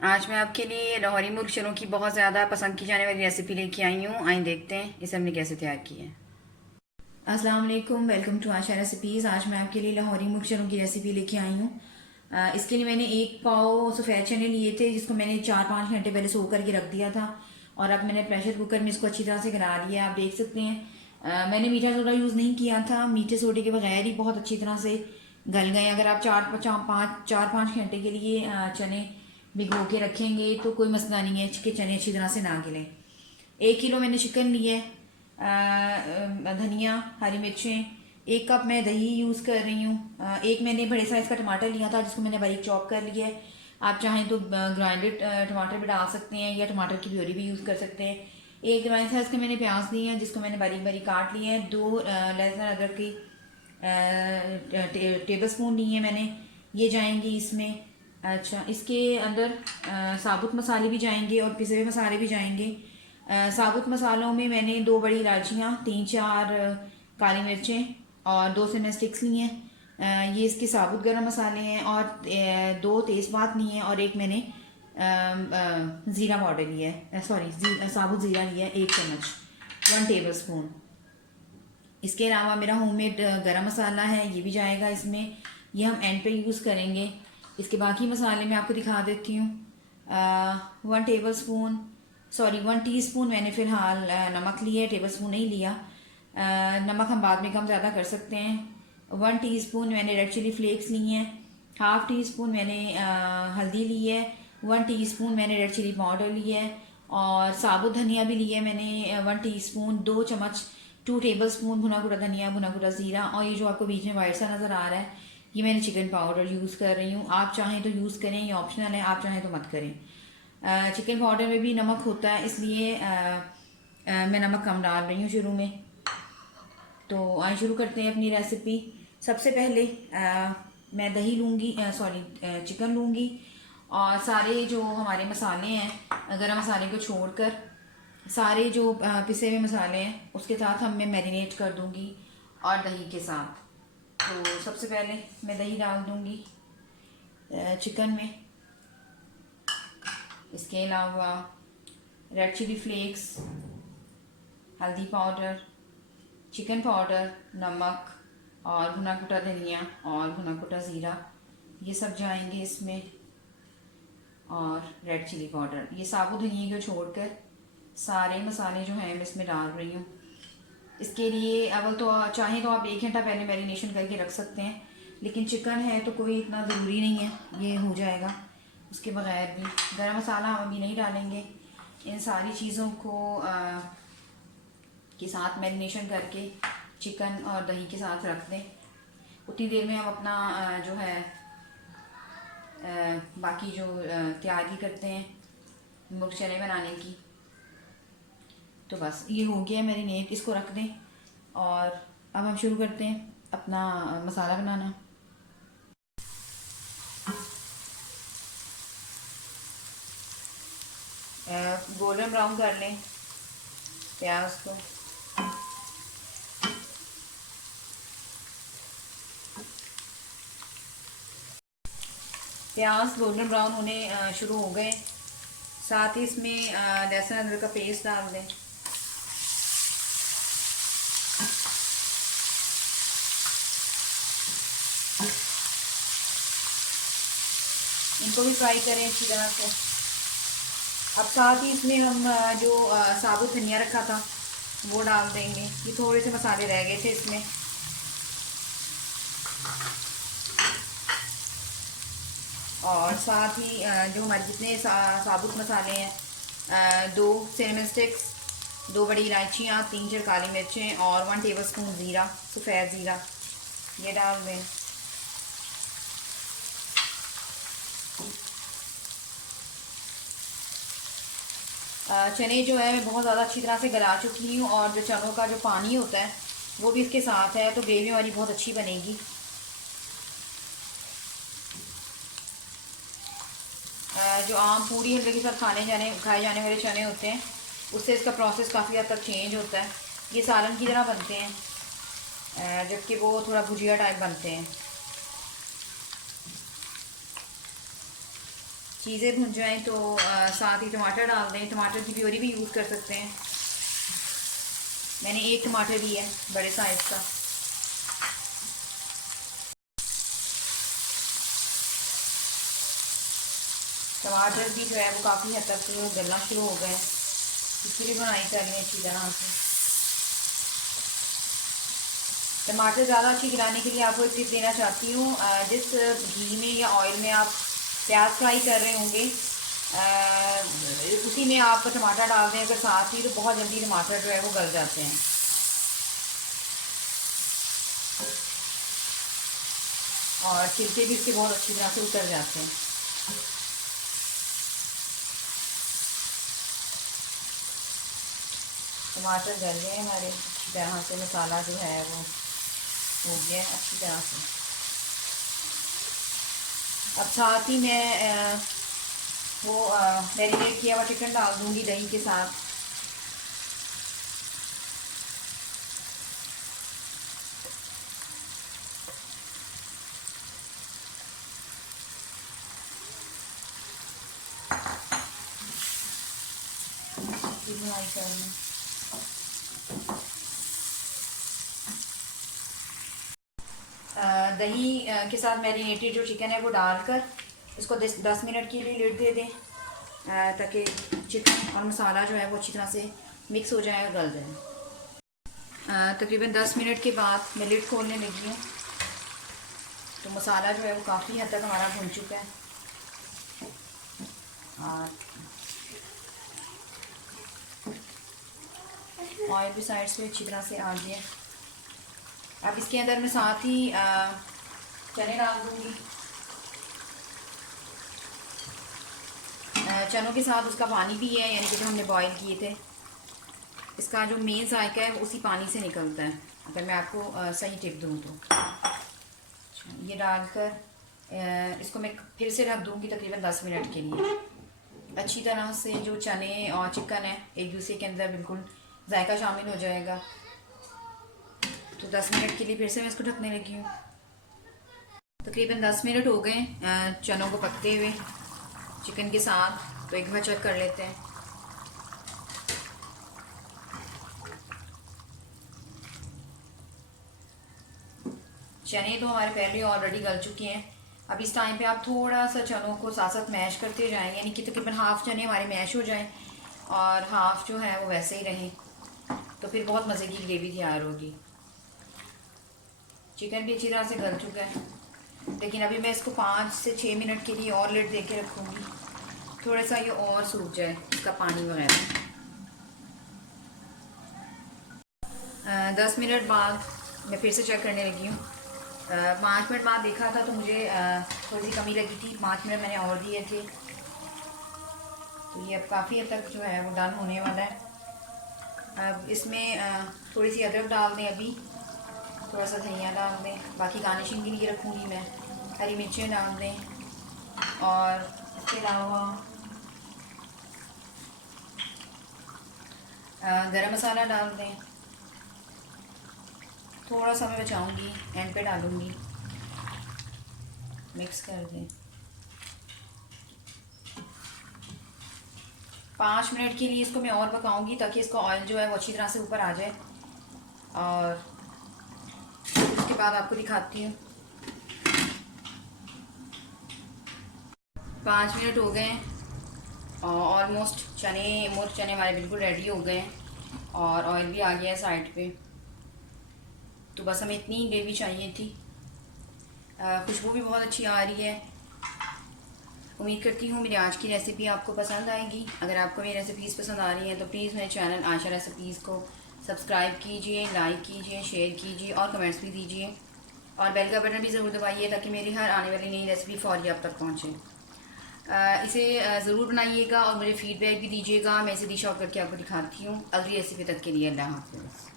आज मैं आपके लिए लाहौरी मुर्ग चनों की बहुत ज़्यादा पसंद की जाने वाली रेसिपी लेके आई हूँ। आइए देखते हैं इसे हमने कैसे तैयार की है। अस्सलाम वालेकुम, वेलकम टू आशा रेसिपीज़। आज मैं आपके लिए लाहौरी मुर्ग चनों की रेसिपी लेके आई हूँ। इसके लिए मैंने एक पाव सफ़ेद चने लिए थे, जिसको मैंने 4-5 घंटे पहले सो करके रख दिया था। और अब मैंने प्रेशर कुकर में इसको अच्छी तरह से गला लिया है, आप देख सकते हैं। मैंने मीठा सोडा यूज़ नहीं किया था, मीठे सोडे के बगैर ही बहुत अच्छी तरह से गल गए। अगर आप 4-5 घंटे के लिए चने भिगो के रखेंगे तो कोई मसला नहीं है कि चने अच्छी तरह से ना गिलें। 1 किलो मैंने चिकन लिया है, धनिया, हरी मिर्चें, 1 कप मैं दही यूज़ कर रही हूँ। एक मैंने बड़े साइज़ का टमाटर लिया था, जिसको मैंने बारीक चॉप कर लिया है। आप चाहें तो ग्राइंडेड टमाटर भी डाल सकते हैं या टमाटर की प्योरी भी यूज़ कर सकते हैं। एक बड़े साइज़ के मैंने प्याज लिए हैं, जिसको मैंने बारीक बारीक काट लिए हैं। 2 लहसुन अदरक की टेबल स्पून लिए हैं मैंने, ये जाएंगी इसमें। अच्छा, इसके अंदर साबुत मसाले भी जाएंगे और पिसे हुए मसाले भी जाएंगे। साबुत मसालों में मैंने 2 बड़ी इलायचियाँ, 3-4 काली मिर्चें और 2 से मैं स्टिक्स लिए हैं। ये इसके साबुत गरम मसाले हैं। और 2 तेज़पात लिए हैं और एक मैंने ज़ीरा पाउडर लिया है, सॉरी साबुत ज़ीरा लिया है, 1 चम्मच, 1 टेबल स्पून। इसके अलावा मेरा होममेड गरम मसाला है, ये भी जाएगा इसमें, ये हम एंड पे यूज़ करेंगे। इसके बाकी मसाले मैं आपको दिखा देती हूँ। 1 टेबल स्पून, सॉरी 1 टीस्पून मैंने फ़िलहाल नमक लिया है, टेबल स्पून नहीं लिया। नमक हम बाद में कम ज़्यादा कर सकते हैं। 1 टीस्पून मैंने रेड चिली फ्लेक्स लिए हैं। हाफ़ टी स्पून मैंने हल्दी ली है। 1 टीस्पून मैंने रेड चिली पाउडर लिया है। और साबुत धनिया भी लिया है मैंने 1 टीस्पून। 2 चम्मच, 2 टेबल स्पून भुना कुटा धनिया, भुना कुटा ज़ीरा। और ये जो आपको बीच में वाइट सा नज़र आ रहा है, ये मैंने चिकन पाउडर यूज़ कर रही हूँ। आप चाहें तो यूज़ करें, ये ऑप्शनल है, आप चाहें तो मत करें। चिकन पाउडर में भी नमक होता है, इसलिए मैं नमक कम डाल रही हूँ शुरू में। तो आइए शुरू करते हैं अपनी रेसिपी। सबसे पहले मैं दही लूँगी, सॉरी चिकन लूँगी। और सारे जो हमारे मसाले हैं, गरम मसाले को छोड़कर सारे जो पिसे हुए मसाले हैं उसके साथ मैं मैरिनेट कर दूँगी, और दही के साथ। तो सबसे पहले मैं दही डाल दूँगी चिकन में। इसके अलावा रेड चिली फ्लेक्स, हल्दी पाउडर, चिकन पाउडर, नमक और भुना कुटा धनिया और भुना कुटा ज़ीरा, ये सब जाएंगे इसमें। और रेड चिली पाउडर, ये साबुत धनिया को छोड़कर सारे मसाले जो हैं मैं इसमें डाल रही हूँ। इसके लिए अव्वल तो चाहें तो आप 1 घंटा पहले मैरिनेशन करके रख सकते हैं, लेकिन चिकन है तो कोई इतना ज़रूरी नहीं है, ये हो जाएगा उसके बगैर भी। गरम मसाला हम अभी नहीं डालेंगे। इन सारी चीज़ों को के साथ मैरिनेशन करके चिकन और दही के साथ रख दें। उतनी देर में हम अपना जो है बाकी जो तैयारी करते हैं मुर्ग चने बनाने की। तो बस ये हो गया मैरिनेट, इसको रख दें। और अब हम शुरू करते हैं अपना मसाला बनाना। गोल्डन ब्राउन कर लें प्याज को। प्याज गोल्डन ब्राउन होने शुरू हो गए। साथ ही इसमें लहसुन अदरक का पेस्ट डाल दें। इनको भी फ्राई करें अच्छी तरह से। अब साथ ही इसमें हम जो साबुत धनिया रखा था वो डाल देंगे। ये थोड़े से मसाले रह गए थे इसमें। और साथ ही जो हमारे जितने साबुत मसाले हैं, 2 सिनेमन स्टिक्स, 2 बड़ी इलायचियाँ, 3-4 काली मिर्चें और 1 टेबलस्पून ज़ीरा, सफ़ेद ज़ीरा, ये डाल दें। चने जो है मैं बहुत ज़्यादा अच्छी तरह से गला चुकी हूँ, और जो चनों का जो पानी होता है वो भी इसके साथ है, तो ग्रेवी हमारी बहुत अच्छी बनेगी। जो आम पूरी हलवे के साथ खाए जाने वाले चने होते हैं, उससे इसका प्रोसेस काफ़ी हद तक चेंज होता है। ये सालन की तरह बनते हैं, जबकि वो थोड़ा भुजिया टाइप बनते हैं। चीज़ें भुन जाएँ तो साथ ही टमाटर डाल दें। टमाटर की प्योरी भी यूज़ कर सकते हैं। मैंने एक टमाटर लिया है बड़े साइज़ का। टमाटर भी जो है वो काफ़ी हद तक गलना शुरू हो गए हैं। इसकी भी बुनाई कर लें अच्छी तरह से। टमाटर ज़्यादा अच्छी गिराने के लिए आपको एक टिप देना चाहती हूँ। जिस घी में या ऑयल में आप प्याज फ्राई कर रहे होंगे उसी में आप टमाटर डाल दें अगर साथ ही, तो बहुत जल्दी टमाटर जो है वो गल जाते हैं। और छिलके भी इसके बहुत अच्छी तरह से उतर जाते हैं। टमाटर गल गए हमारे अच्छी तरह से। मसाला जो है वो हो गया अच्छी तरह से। अब साथ ही मैं वो मैरिनेट किया हुआ चिकन डाल दूँगी दही के साथ। बुनाई कर लें। दही के साथ मैरिनेटेड जो चिकन है वो डालकर इसको 10 मिनट के लिए लिड दे दें ताकि चिकन और मसाला जो है वो अच्छी तरह से मिक्स हो जाए और गल जाए। तकरीबन 10 मिनट के बाद मैं लिड खोलने लगी हूँ तो मसाला जो है वो काफ़ी हद तक हमारा भुन चुका है। और ऑयल भी साइड से अच्छी तरह से आ गया। अब इसके अंदर मैं साथ ही चने डाल दूँगी। चनों के साथ उसका पानी भी है, यानी कि जो हमने बॉईल किए थे, इसका जो मेन जायका है उसी पानी से निकलता है, अगर मैं आपको सही टिप दूँ तो। ये डालकर इसको मैं फिर से रख दूँगी तकरीबन 10 मिनट के लिए। अच्छी तरह से जो चने और चिकन है एक दूसरे के अंदर बिल्कुल जायका शामिल हो जाएगा। तो 10 मिनट के लिए फिर से मैं इसको ढकने लगी हूँ। तकरीबन 10 मिनट हो गए चनों को पकते हुए चिकन के साथ। तो एक बार चेक कर लेते हैं। चने तो हमारे पहले ऑलरेडी गल चुके हैं। अब इस टाइम पे आप थोड़ा सा चनों को साथ साथ मैश करते जाएं, यानी कि तकरीबन हाफ़ चने हमारे मैश हो जाएं और हाफ़ जो है वो वैसे ही रहें, तो फिर बहुत मज़े की ग्रेवी तैयार होगी। चिकन भी अच्छी तरह से गल चुका है, लेकिन अभी मैं इसको 5 से 6 मिनट के लिए और लिड दे के रखूँगी, थोड़ा सा ये और सूख जाए इसका पानी वगैरह। 10 मिनट बाद मैं फिर से चेक करने लगी हूँ। 5 मिनट बाद देखा था तो मुझे थोड़ी सी कमी लगी थी। 5 मिनट मैंने और दिए थे। तो ये अब काफ़ी हद तक जो है वो डन होने वाला है। अब इसमें थोड़ी सी अदरक डाल दें, अभी थोड़ा सा धनिया डाल दें, बाकी गार्निशिंग के लिए रखूँगी मैं। हरी मिर्चें डाल दें और इसके अलावा गरम मसाला डाल दें। थोड़ा सा मैं बचाऊँगी, एंड पे डालूँगी। मिक्स कर दें। 5 मिनट के लिए इसको मैं और पकाऊंगी ताकि इसका ऑयल जो है वो अच्छी तरह से ऊपर आ जाए। और उसके बाद आपको दिखाती हूँ। 5 मिनट हो गए हैं और ऑलमोस्ट मोट चने हमारे बिल्कुल रेडी हो गए हैं और ऑयल भी आ गया है साइड पे। तो बस हमें इतनी ही ग्रेवी चाहिए थी। खुशबू भी बहुत अच्छी आ रही है। उम्मीद करती हूँ मेरी आज की रेसिपी आपको पसंद आएगी। अगर आपको मेरी रेसिपीज़ पसंद आ रही हैं तो प्लीज़ मेरे चैनल आयशा रेसिपीज़ को सब्सक्राइब कीजिए, लाइक कीजिए, शेयर कीजिए और कमेंट्स भी दीजिए। और बेल का बटन भी ज़रूर दबाइए ताकि मेरी हर आने वाली नई रेसिपी फौरी आप तक पहुँचे। इसे ज़रूर बनाइएगा और मुझे फ़ीडबैक भी दीजिएगा। मैं इसे डिश आउट करके आपको दिखाती हूँ। अगली रेसिपी तक के लिए अल्लाह हाफ़िज़।